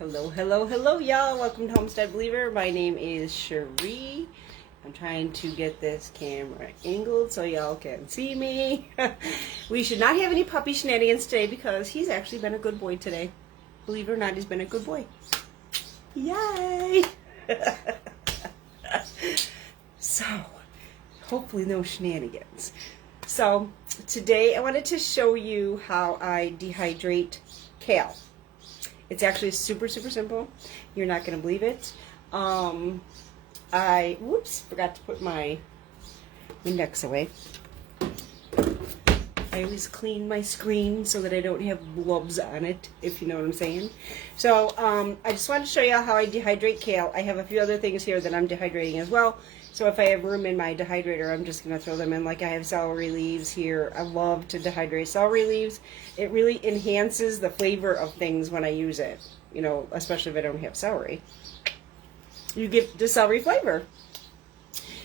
Hello, hello, hello, y'all. Welcome to Homestead Believer. My name is Cherie. I'm trying to get this camera angled so y'all can see me. We should not have any puppy shenanigans today because he's actually been a good boy today. Believe it or not, he's been a good boy. Yay! So, hopefully no shenanigans. So, today I wanted to show you how I dehydrate kale. It's actually super simple. You're not going to believe it. I forgot to put my index away. I always clean my screen so that I don't have blobs on it, if you know what I'm saying. So, I just wanted to show you how I dehydrate kale. I have a few other things here that I'm dehydrating as well. So if I have room in my dehydrator, I'm just going to throw them in. Like I have celery leaves here. I love to dehydrate celery leaves. It really enhances the flavor of things when I use it. You know, especially if I don't have celery. You get the celery flavor.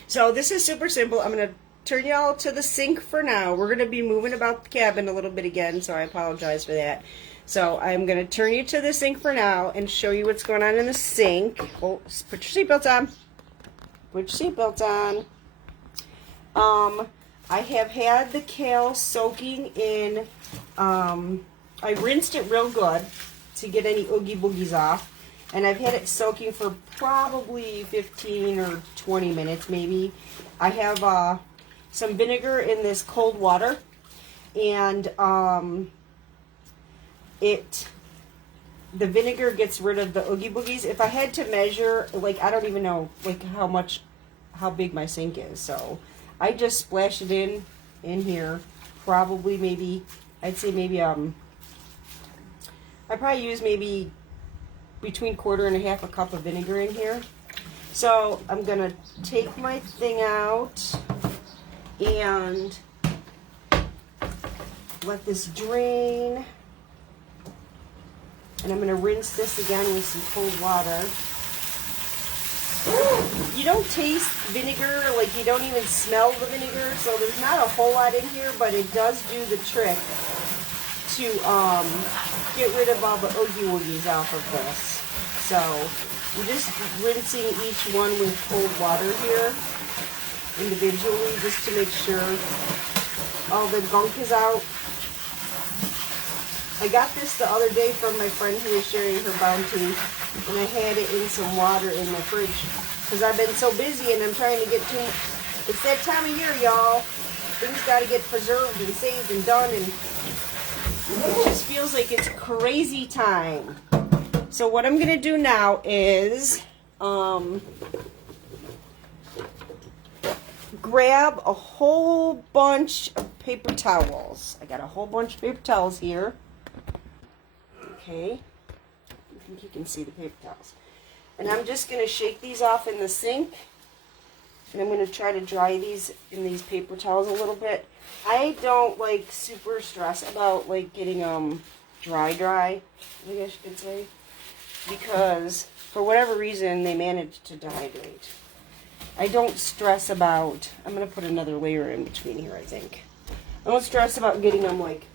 So this is super simple. I'm going to turn y'all to the sink for now. We're going to be moving about the cabin a little bit again, so I apologize for that. So I'm going to turn you to the sink for now and show you what's going on in the sink. Oh, put your seatbelts on. Put your seatbelts on. I have had the kale soaking in, I rinsed it real good to get any oogie boogies off. And I've had it soaking for probably 15 or 20 minutes maybe. I have some vinegar in this cold water. And the vinegar gets rid of the oogie boogies. If I had to measure, like, I don't even know, like, how big my sink is. So I just splash it in here. Probably maybe, I'd say maybe, I probably use maybe between 1/4 and 1/2 cup of vinegar in here. So I'm going to take my thing out and let this drain. And I'm going to rinse this again with some cold water. You don't taste vinegar, like you don't even smell the vinegar, so there's not a whole lot in here, but it does do the trick to get rid of all the oogie woogies off of this. So I'm just rinsing each one with cold water here individually just to make sure all the gunk is out. I got this the other day from my friend who was sharing her bounty, and I had it in some water in my fridge because I've been so busy and I'm trying to get to, it's that time of year, y'all. Things got to get preserved and saved and done, and it just feels like it's crazy time. So what I'm going to do now is grab a whole bunch of paper towels. I got a whole bunch of paper towels here. Okay, I think you can see the paper towels. And I'm just going to shake these off in the sink. And I'm going to try to dry these in these paper towels a little bit. I don't like super stress about like getting dry, I guess you could say. Because for whatever reason they manage to dehydrate. I don't stress about, I'm going to put another layer in between here I think. I don't stress about getting them like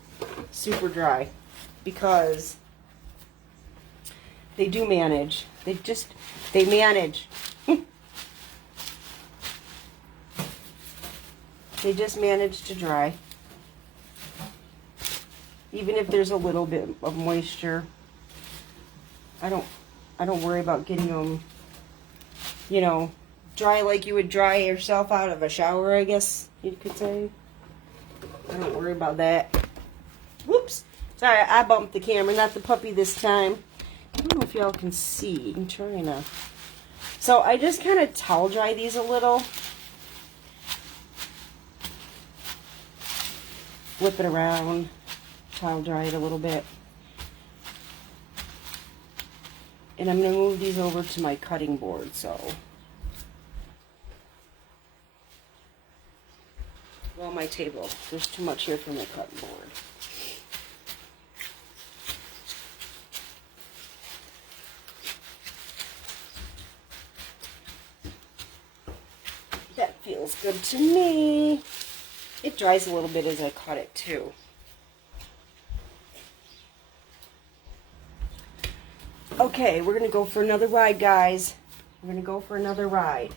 super dry because they do manage. They manage. They just manage to dry. Even if there's a little bit of moisture. I don't worry about getting them, you know, dry like you would dry yourself out of a shower, I guess you could say. I don't worry about that. Whoops. Sorry, I bumped the camera, not the puppy this time. I don't know if y'all can see. I'm trying to. So I just kind of towel dry these a little. Flip it around. Towel dry it a little bit. And I'm going to move these over to my cutting board. Well, my table. There's too much here for my cutting board. That feels good to me. It dries a little bit as I cut it too. Okay, we're going to go for another ride, guys. We're going to go for another ride.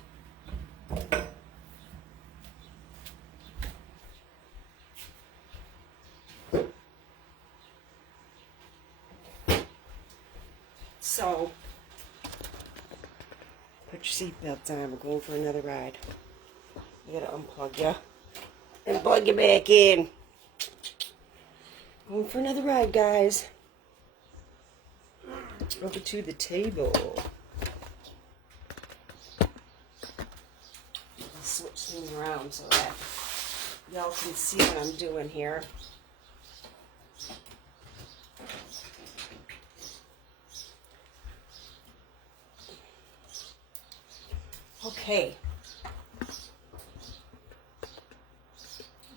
So, put your seatbelts on. We're going for another ride. You gotta unplug you and plug you back in. Going for another ride, guys. Over to the table. I'll switch things around so that y'all can see what I'm doing here. Okay.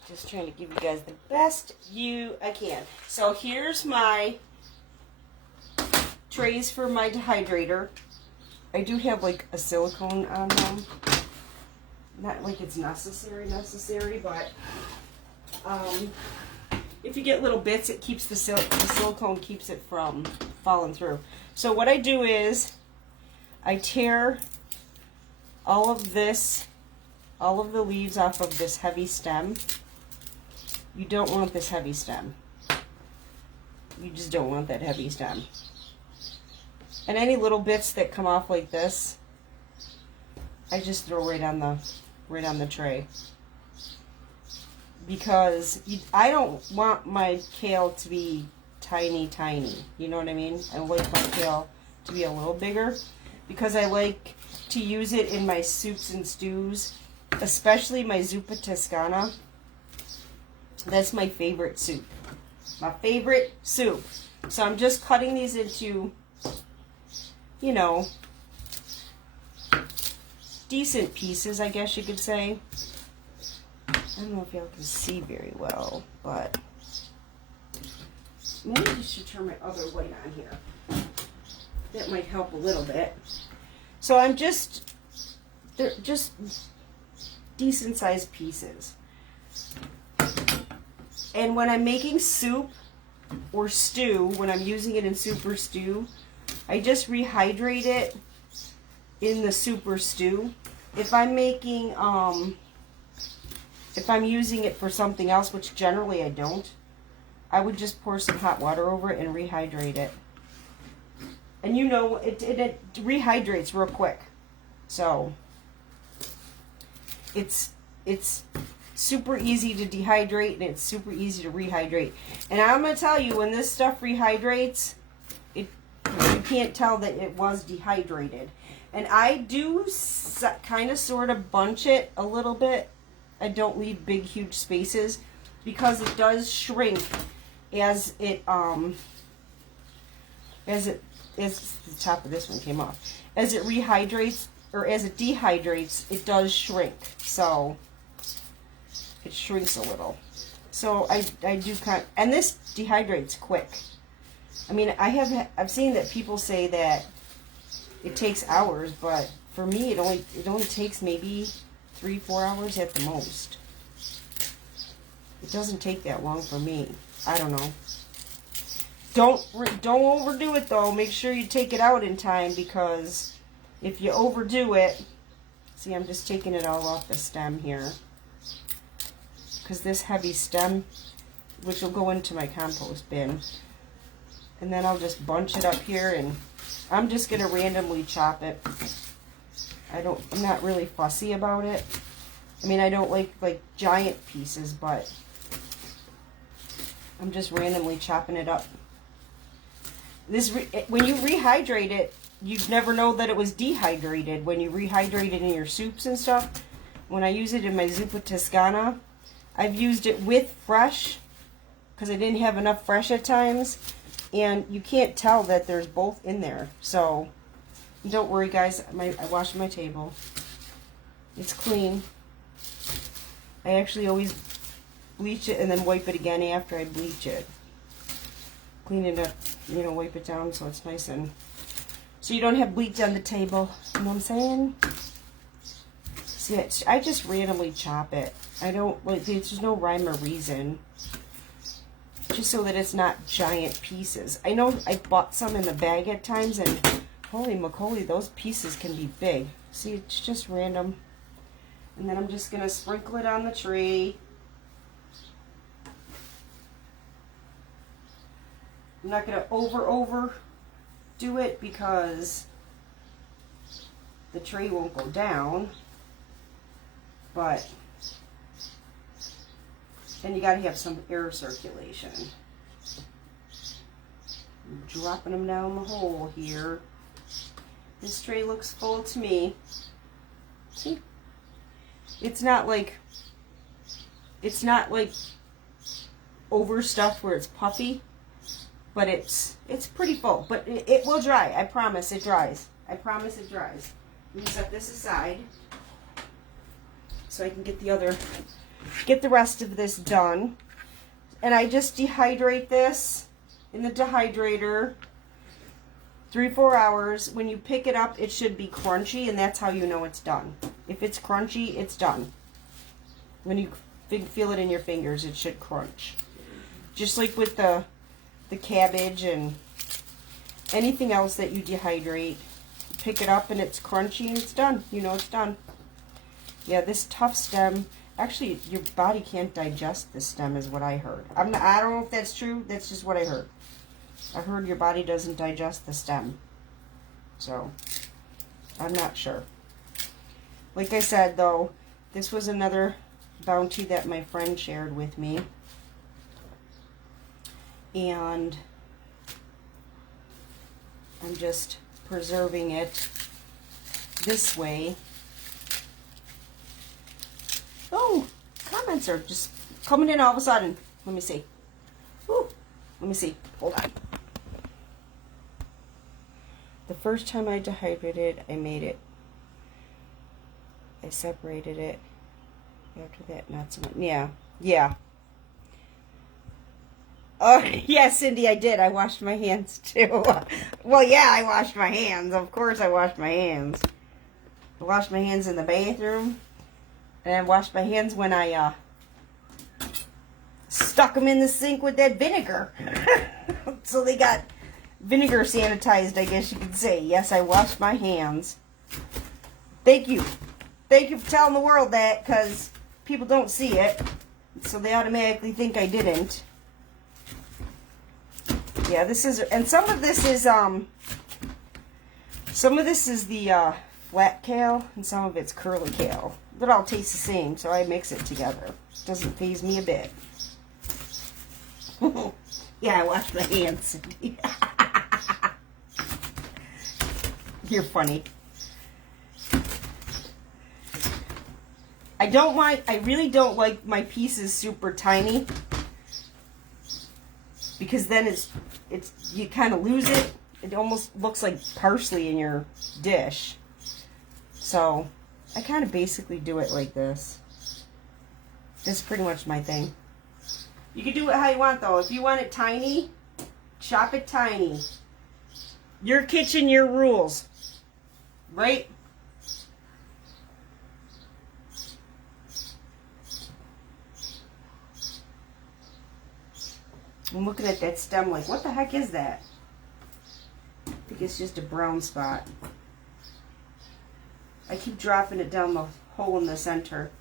Just trying to give you guys the best view I can. So here's my trays for my dehydrator. I do have like a silicone on them. Not like it's necessary, but if you get little bits, it keeps the silicone keeps it from falling through. So what I do is I tear all of the leaves off of this heavy stem. You don't want this heavy stem. You just don't want that heavy stem. And any little bits that come off like this, I just throw right on the tray. Because I don't want my kale to be tiny. You know what I mean? I like my kale to be a little bigger because I like to use it in my soups and stews, especially my zuppa toscana. That's my favorite soup. My favorite soup. So I'm just cutting these into, you know, decent pieces, I guess you could say. I don't know if y'all can see very well, but maybe I should turn my other light on here. That might help a little bit. So they're just decent sized pieces. And when I'm making soup or stew, when I'm using it in soup or stew, I just rehydrate it in the soup or stew. If I'm making, if I'm using it for something else, which generally I don't, I would just pour some hot water over it and rehydrate it. And you know, it rehydrates real quick. So, it's super easy to dehydrate and it's super easy to rehydrate. And I'm going to tell you, when this stuff rehydrates, you can't tell that it was dehydrated. And I do kind of sort of bunch it a little bit. I don't leave big huge spaces because it does shrink as the top of this one came off. As it rehydrates or as it dehydrates, it does shrink. So it shrinks a little. So I do and this dehydrates quick. I mean, I've seen that people say that it takes hours, but for me it only takes maybe 3-4 hours at the most. It doesn't take that long for me. I don't know. Don't overdo it though. Make sure you take it out in time, because if you overdo it, see, I'm just taking it all off the stem here, because this heavy stem, which will go into my compost bin, and then I'll just bunch it up here, and I'm just gonna randomly chop it. I'm not really fussy about it. I mean, I don't like giant pieces, but I'm just randomly chopping it up. When you rehydrate it, you'd never know that it was dehydrated when you rehydrate it in your soups and stuff. When I use it in my zuppa toscana, I've used it with fresh because I didn't have enough fresh at times, and you can't tell that there's both in there. So don't worry, guys. I washed my table. It's clean. I actually always bleach it and then wipe it again after I bleach it. Clean it up, you know, wipe it down so it's nice, and so you don't have bleach on the table. You know what I'm saying? See, I just randomly chop it. I don't there's no rhyme or reason. just so that it's not giant pieces. I know I bought some in the bag at times, and holy moly, those pieces can be big. See, it's just random. And then I'm just going to sprinkle it on the tree. I'm not going to overdo it because the tray won't go down. But then you got to have some air circulation. I'm dropping them down the hole here. This tray looks full to me. See? It's not like overstuffed where it's puffy, but it's pretty full. But it will dry. I promise it dries. I promise it dries. Let me set this aside so I can get the rest of this done. And I just dehydrate this in the dehydrator 3-4 hours. When you pick it up, it should be crunchy, and that's how you know it's done. If it's crunchy, it's done. When you feel it in your fingers, it should crunch. Just like with the cabbage and anything else that you dehydrate, pick it up and it's crunchy and it's done. You know it's done. Yeah, this tough stem, actually your body can't digest this stem is what I heard. I don't know if that's true. That's just what I heard. I heard your body doesn't digest the stem. So, I'm not sure. Like I said, though, this was another bounty that my friend shared with me. And I'm just preserving it this way. Oh, comments are just coming in all of a sudden. Let me see. Ooh, let me see. Hold on. The first time I dehydrated, I made it. I separated it. After that, not so much. Yeah. Yeah. Oh, yeah, Cindy, I did. I washed my hands, too. Well, yeah, I washed my hands. Of course I washed my hands. I washed my hands in the bathroom. And I washed my hands when I stuck them in the sink with that vinegar. So they got vinegar sanitized, I guess you could say. Yes, I washed my hands. Thank you. Thank you for telling the world that, because people don't see it. So they automatically think I didn't. Yeah, this is, and some of this is the flat kale, and some of it's curly kale. But all taste the same, so I mix it together. Doesn't faze me a bit. Yeah, I washed my hands. You're funny. I really don't like my pieces super tiny, because then you kind of lose it. It almost looks like parsley in your dish. So I kind of basically do it like this. This is pretty much my thing. You can do it how you want, though. If you want it tiny, chop it tiny. Your kitchen, your rules. Right? I'm looking at that stem like, what the heck is that? I think it's just a brown spot. I keep dropping it down the hole in the center.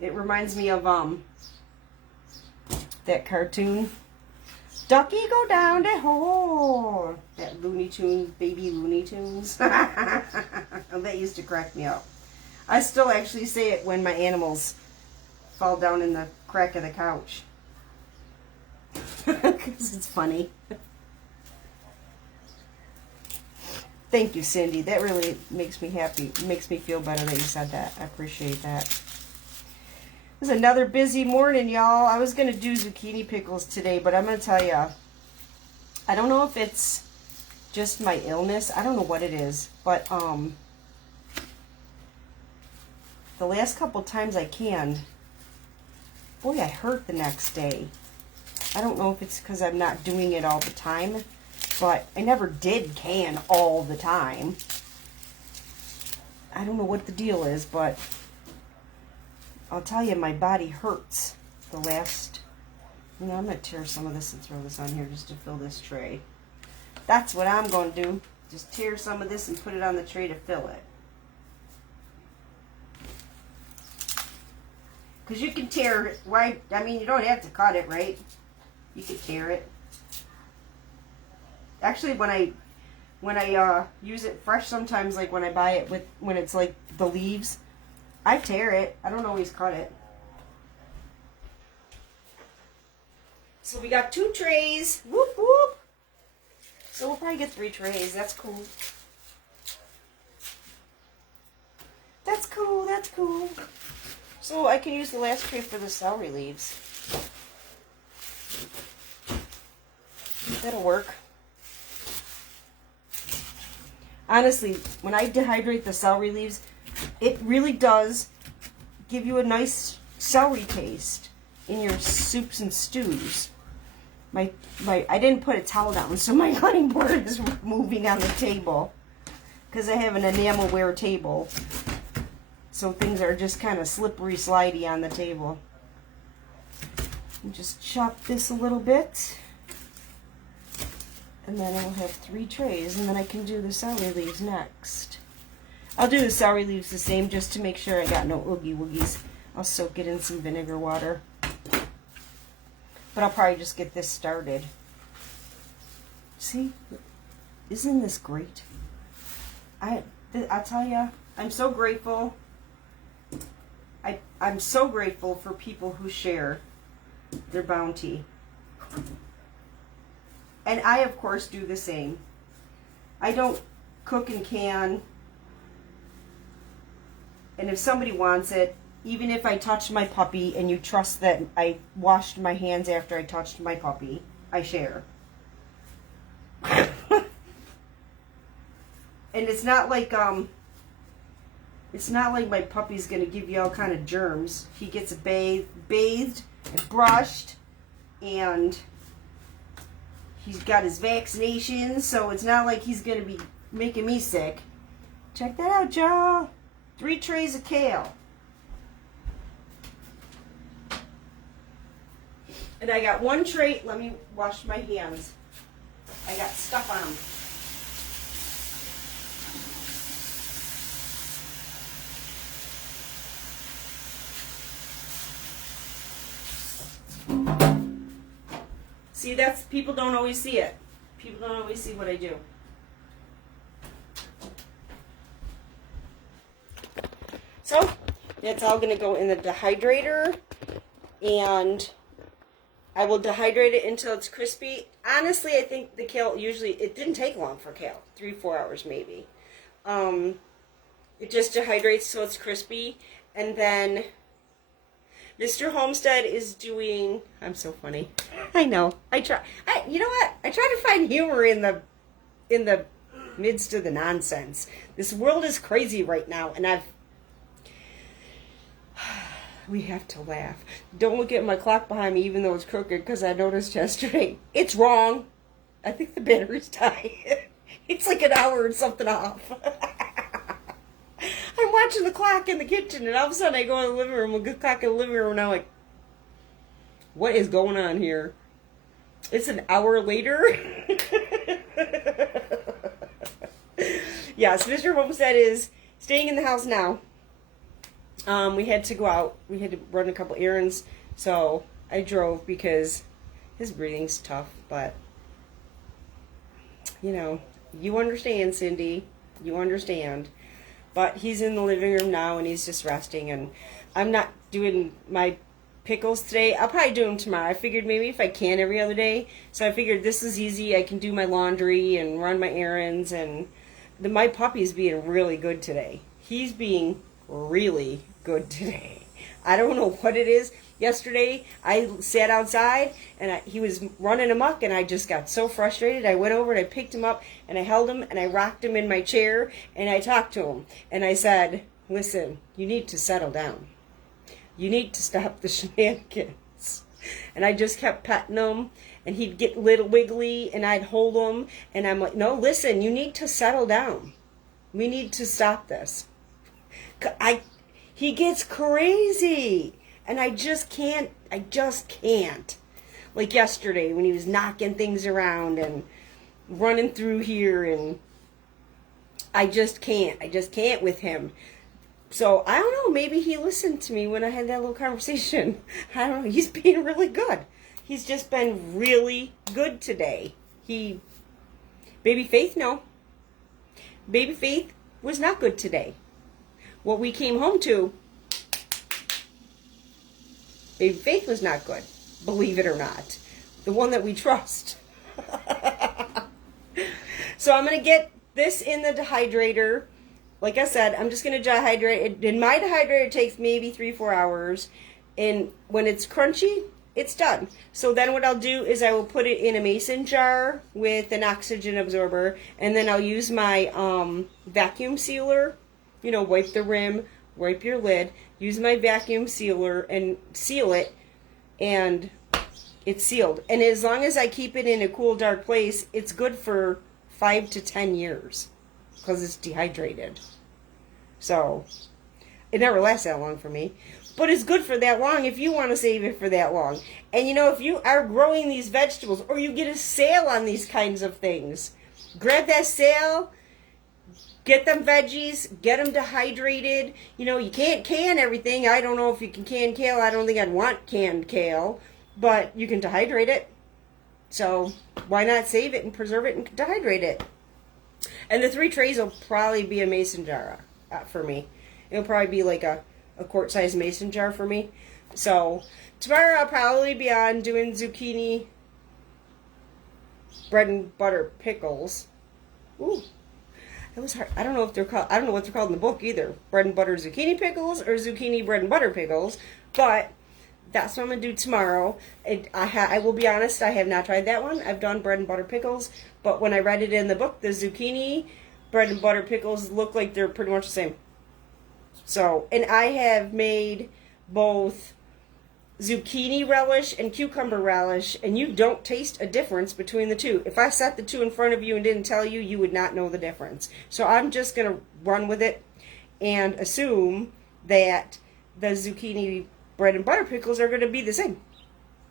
It reminds me of that cartoon, Ducky Go Down the Hole. That Looney Tunes, baby Looney Tunes. That used to crack me up. I still actually say it when my animals fall down in the crack of the couch. Because it's funny. Thank you, Cindy. That really makes me happy. It makes me feel better that you said that. I appreciate that. It was another busy morning, y'all. I was going to do zucchini pickles today, but I'm going to tell you, I don't know if it's just my illness. I don't know what it is, but the last couple times I canned, boy, I hurt the next day. I don't know if it's because I'm not doing it all the time, but I never did can all the time. I don't know what the deal is, but I'll tell you, my body hurts the last You know, I'm going to tear some of this and throw this on here just to fill this tray. That's what I'm going to do. Just tear some of this and put it on the tray to fill it. Because you can tear it, right? I mean, you don't have to cut it, right? You can tear it. Actually, when I use it fresh, sometimes, like when I buy it when it's like the leaves, I tear it. I don't always cut it. So we got 2 trays. Whoop, whoop. So we'll probably get 3 trays. That's cool. That's cool. That's cool. So I can use the last tray for the celery leaves. That'll work. Honestly, when I dehydrate the celery leaves, it really does give you a nice celery taste in your soups and stews. I didn't put a towel down, so my cutting board is moving on the table because I have an enamelware table, so things are just kind of slippery slidey on the table. And just chop this a little bit, and then I'll have 3 trays, and then I can do the celery leaves next. I'll do the celery leaves the same just to make sure I got no oogie woogies. I'll soak it in some vinegar water. But I'll probably just get this started. See? Isn't this great? I'll tell you, I'm so grateful. I'm so grateful for people who share their bounty. And I, of course, do the same. I don't cook and can. And if somebody wants it, even if I touch my puppy and you trust that I washed my hands after I touched my puppy, I share. And it's not like my puppy's gonna give you all kind of germs. He gets bathed and brushed, and he's got his vaccinations, so it's not like he's gonna be making me sick. Check that out, y'all. 3 trays of kale. And I got 1 tray. Let me wash my hands. I got stuff on them. See, that's, people don't always see it. People don't always see what I do. So, that's all going to go in the dehydrator, and I will dehydrate it until it's crispy. Honestly, I think the kale, usually, it didn't take long for kale. 3-4 hours maybe. It just dehydrates so it's crispy. And then Mr. Homestead is doing, I'm so funny. I know. You know what? I try to find humor in the midst of the nonsense. This world is crazy right now, and we have to laugh. Don't look at my clock behind me, even though it's crooked, because I noticed yesterday. It's wrong. I think the battery's died. It's like an hour and something off. I'm watching the clock in the kitchen, and all of a sudden I go in the living room, look at the clock in the living room, and I'm like, what is going on here? It's an hour later. Yes, Mr. Homestead is staying in the house now. We had to go out. We had to run a couple errands, so I drove because his breathing's tough, but, you know, you understand, Cindy. You understand. But he's in the living room now, and he's just resting, and I'm not doing my pickles today. I'll probably do them tomorrow. I figured maybe if I can every other day, so I figured this is easy. I can do my laundry and run my errands, and my puppy's being really good today. He's being really good today. I don't know what it is. Yesterday, I sat outside, and he was running amok, and I just got so frustrated. I went over, and I picked him up, and I held him, and I rocked him in my chair, and I talked to him. And I said, listen, you need to settle down. You need to stop the shenanigans. And I just kept petting him, and he'd get a little wiggly, and I'd hold him, and I'm like, no, listen, you need to settle down. We need to stop this. He gets crazy. And I just can't. like yesterday when he was knocking things around and running through here, and I just can't with him. So I don't know, maybe he listened to me when I had that little conversation. I don't know, he's being really good. He's just been really good today. Baby Faith, no. Baby Faith was not good today. What we came home to, Baby Faith was not good, believe it or not. The one that we trust. So I'm going to get this in the dehydrator. Like I said, I'm just going to dehydrate it. In my dehydrator, it takes maybe 3-4 hours. And when it's crunchy, it's done. So then what I'll do is I will put it in a mason jar with an oxygen absorber. And then I'll use my vacuum sealer. You know, wipe the rim, wipe your lid. Use my vacuum sealer and seal it. And it's sealed. And as long as I keep it in a cool, dark place, it's good for 5 to 10 years. Because it's dehydrated. So, it never lasts that long for me. But it's good for that long if you want to save it for that long. And you know, if you are growing these vegetables, or you get a sale on these kinds of things, grab that sale, get them veggies, get them dehydrated. You know, you can't can everything. I don't know if you can can kale. I don't think I'd want canned kale. But you can dehydrate it. So, why not save it and preserve it and dehydrate it? And the 3 trays will probably be a mason jar for me. It'll probably be like a quart-sized mason jar for me. So, tomorrow I'll probably be on doing zucchini bread and butter pickles. Ooh, that was hard. I don't know if they're called, I don't know what they're called in the book either. Bread and butter zucchini pickles or zucchini bread and butter pickles. But that's what I'm going to do tomorrow. I will be honest, I have not tried that one. I've done bread and butter pickles. But when I read it in the book, the zucchini bread and butter pickles look like they're pretty much the same. So, and I have made both zucchini relish and cucumber relish, and you don't taste a difference between the two. If I set the two in front of you and didn't tell you, you would not know the difference. So I'm just going to run with it and assume that the zucchini bread and butter pickles are going to be the same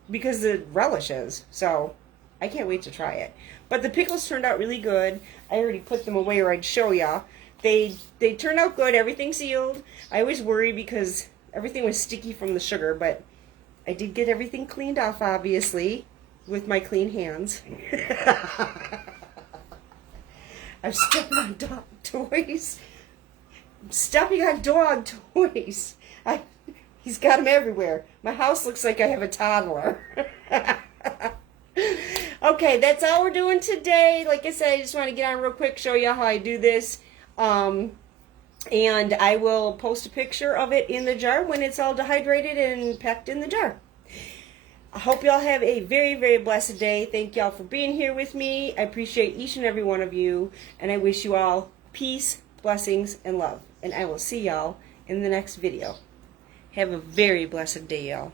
because the relish is. So I can't wait to try it. But the pickles turned out really good. I already put them away or I'd show ya. They turned out good. Everything sealed. I always worry because everything was sticky from the sugar, but I did get everything cleaned off, obviously, with my clean hands. I'm stepping on dog toys. I'm stepping on dog toys. He's got them everywhere. My house looks like I have a toddler. Okay, that's all we're doing today. Like I said, I just want to get on real quick, show you how I do this. And I will post a picture of it in the jar when it's all dehydrated and packed in the jar. I hope y'all have a very, very blessed day. Thank y'all for being here with me. I appreciate each and every one of you. And I wish you all peace, blessings, and love. And I will see y'all in the next video. Have a very blessed day, y'all.